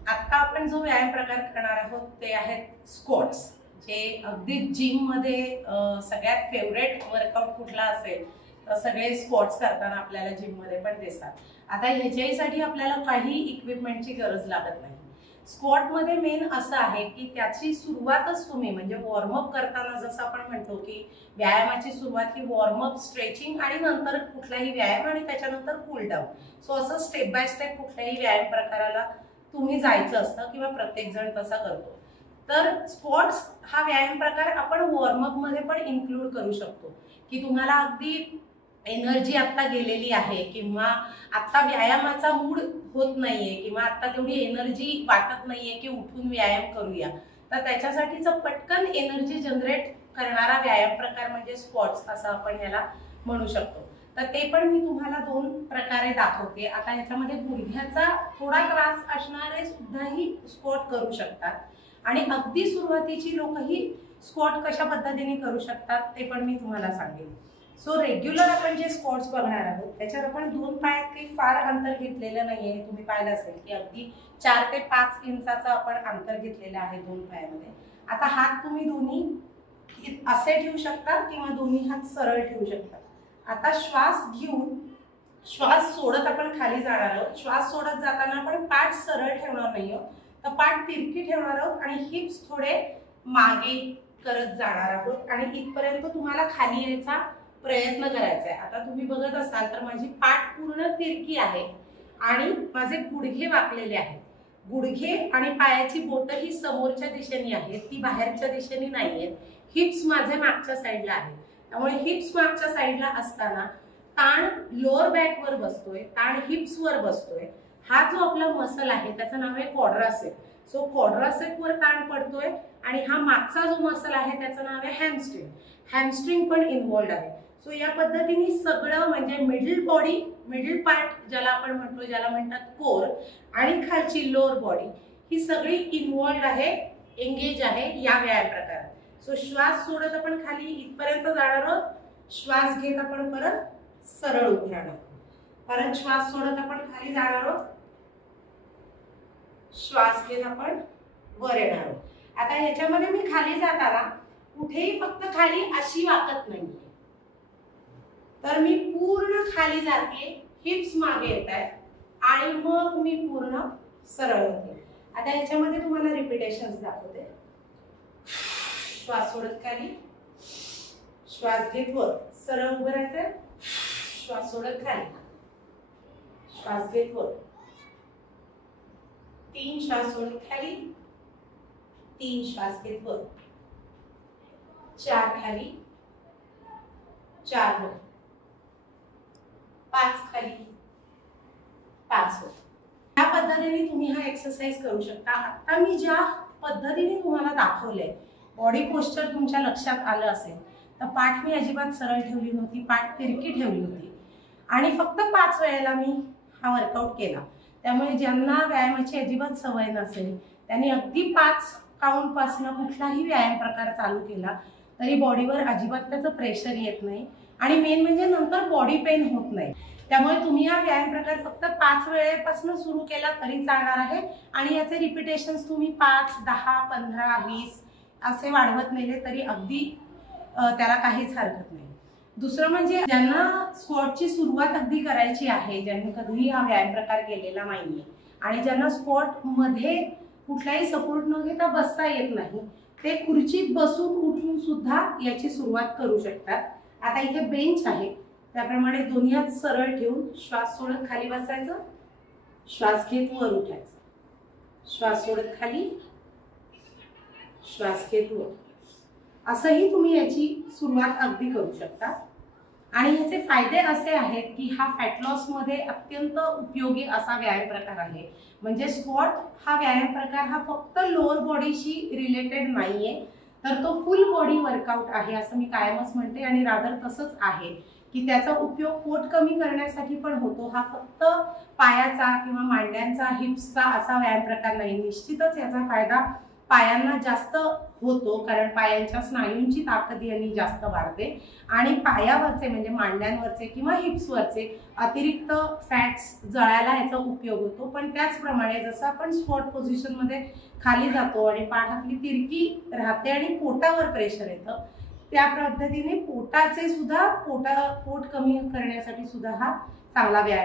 आता आपण जो व्यायाम प्रकार करणार आहोत ते आहेत स्क्वॉट्स, जे अगदी जिम मध्ये सगळ्यात फेवरेट वर्कआउट कुठला असेल तर सगळे स्क्वॉट्स करताना आपल्याला जिम मध्ये पण दिसतात। आता ह्याच्यासाठी आपल्याला काही इक्विपमेंटची गरज लागत नाही। स्क्वॉट मध्ये मेन असं आहे की त्याची सुरुवातच तुम्ही म्हणजे वॉर्मअप करताना जसं आपण म्हणतो की व्यायामाची सुरुवात ही वॉर्मअप, स्ट्रेचिंग आणि नंतर कुठलाही व्यायाम आणि त्याच्यानंतर कूल डाऊन, सो असं स्टेप बाय स्टेप कुठल्याही व्यायाम प्रकाराला तुम्ही जायचं असतं किंवा प्रत्येक जण तसा करतो। तर स्क्वॉट्स हा व्यायाम प्रकार आपण वॉर्मअप मध्ये पण इन्क्लूड करू शकतो की तुम्हाला अगदी एनर्जी आता गेलेली आहे किंवा आता व्यायामाचा मूड होत नाहीये किंवा आता तेवढी एनर्जी वाटत नाहीये की उठून व्यायाम करूया, तर त्याच्यासाठीचं पटकन एनर्जी जनरेट करणारा व्यायाम प्रकार म्हणजे स्क्वॉट्स असं आपण याला म्हणू शकतो। तर ते पण मी तुम्हाला दोन प्रकारे दाखवते। आता याच्यामध्ये गुडघ्याचा थोडा त्रास असणारे सुद्धाही स्क्वॉट करू शकतात आणि अगदी सुरुवातीची लोकही स्क्वॉट कशा पद्धतीने करू शकतात ते पण मी तुम्हाला सांगेन। सो रेग्युलर आपण जे स्क्वॉट्स बघणार आहोत त्याच्यात आपण दोन पायात काही फार अंतर घेतलेलं नाहीये। तुम्ही पाहिलं असेल की अगदी 4 ते 5 इंचाचं आपण अंतर घेतलेलं आहे दोन पायामध्ये। आता हात तुम्ही दोन्ही असे ठेवू शकता किंवा दोन्ही हात सरळ ठेवू शकता। आता श्वास घेऊन श्वास सोडत आपण खाली जाणार आहोत। श्वास सोडत जाताना आपण पाठ सरळ ठेवणार नाही आहोत, तर पाठ तिरकी ठेवणार आहोत आणि हिप्स थोडे मागे करत जाणार आहोत आणि इथपर्यंत तुम्हाला खाली यायचा प्रयत्न करायचा आहे। आता तुम्ही बघत असाल तर माझी पाठ पूर्ण तिरकी आहे आणि माझे गुडघे वाकलेले आहेत। गुडघे आणि पायाची बोटं ही समोरच्या दिशेने आहेत, ती बाहेरच्या दिशेने नाहीयेत। हिप्स माझे मागच्या साईडला आहेत, त्यामुळे हिप्स मागच्या साईडला असताना ताण लोअर बॅक वर बसतोय, ताण हिप्स वर बसतोय। हा जो आपला मसल आहे त्याचं नाव आहे क्वाड्रासेप। सो क्वाड्रासेप वर ताण पडतोय आणि हा मागचा जो मसल आहे त्याचं नाव आहे हॅमस्ट्रिंग। हॅमस्ट्रिंग पण इन्व्हॉल्ड आहे। सो या पद्धतीने सगळं म्हणजे मिडल बॉडी, मिडल पार्ट ज्याला आपण म्हणतो, ज्याला म्हणतात कोर, आणि खालची लोअर बॉडी ही सगळी इन्व्हॉल्ड आहे, एंगेज आहे या व्यायाम प्रकारात। सो श्वास सोडत आपण खाली इथपर्यंत जाणार आहोत, श्वास घेत आपण परत सरळ उभे राहणार, परत श्वास सोडत आपण खाली जाणार आहोत, श्वास घेत आपण वर येणार आहोत। आता ह्याच्यामध्ये मी खाली जाताना कुठेही फक्त खाली अशी वाकत नाहीये, तर मी पूर्ण खाली जाते, हिप्स मागे येत आहेत आणि मग मी पूर्ण सरळ होते। आता ह्याच्यामध्ये तुम्हाला रिपिटेशन्स दाखवते। श्वास सोडत खाली, श्वास घेत वर, सरळ उभं राहायचं, श्वास सोडत खाली, श्वास घेत वर, 3 श्वास सोडत खाली, 3 श्वास घेत वर, 4 खाली, 4 वर, 5 खाली, 5 वर। या पद्धतीने तुम्ही हा एक्सरसाइज करू शकता। आता मी ज्या पद्धतीने तुम्हाला दाखवले, बॉडी पोस्चर तुमच्या लक्षात आलं असेल तर पाठ मी अजिबात सरळ ठेवली नव्हती, पाठ तिरकी ठेवली होती आणि फक्त 5 वेळेला मी हा वर्कआउट केला। त्यामुळे ज्यांना व्यायामाची अजिबात सवय नसेल त्यांनी अगदी 5 काउंट पासून कुठलाही व्यायाम प्रकार चालू केला तरी बॉडीवर अजिबात त्याचं प्रेशर येत नाही आणि मेन म्हणजे नंतर बॉडी पेन होत नाही। त्यामुळे तुम्ही हा व्यायाम प्रकार फक्त 5 वेळेपासून सुरू केला तरी चालणार आहे आणि याचे रिपिटेशन्स तुम्ही 5, 10, 15, 20 असे वाढवत नेले तरी अगदी त्याला काहीच हरकत नाही। दुसरं म्हणजे ज्यांना स्क्वॉटची सुरुवात अगदी करायची आहे, ज्यांनी कधीही हा व्यायाम प्रकार केलेला नाहीये आणि ज्यांना स्क्वॉट मध्ये कुठलाही सपोर्ट न घेता बसता येत नाही, ते खुर्चीत बसून उठून सुद्धा याची सुरुवात करू शकतात। आता इथे बेंच आहे, त्याप्रमाणे दोन्ही हात सरळ ठेवून श्वास सोडत खाली बसायचं, श्वास घेत वर उठायचं, श्वास सोडत खाली, श्वास घेत वर, असंही तुम्ही याची सुरुवात अगदी करू शकता। आणि याचे फायदे असे आहेत की हा फॅट लॉस मध्ये अत्यंत उपयोगी असा व्यायाम प्रकार आहे। म्हणजे स्क्वॉट हा व्यायाम प्रकार हा फक्त लोअर बॉडीशी रिलेटेड नाहीये, तर तो फुल बॉडी वर्कआउट आहे असं मी कायमच म्हणते आणि रादर तसंच आहे की त्याचा उपयोग पोट कमी करण्यासाठी पण होतो। हा फक्त पायाचा किंवा मांड्यांचा, हिप्सचा असा व्यायाम प्रकार नाही। निश्चितच याचा फायदा पायांना जास्त होतो, कारण पायांच्या स्नायूंची ताकद यांनी जास्त वाढते आणि पायावरचे म्हणजे मांड्यांवरचे किंवा हिप्सवरचे अतिरिक्त फॅट्स जळायला याचा उपयोग होतो। पण त्याचप्रमाणे जसं आपण स्क्वॉट पोझिशनमध्ये खाली जातो आणि पाठ आपली तिरकी राहते आणि पोटावर प्रेशर येतं, त्या पद्धतीने पोटाचे सुद्धा पोट कमी करण्यासाठी सुद्धा हा चांगला व्यायाम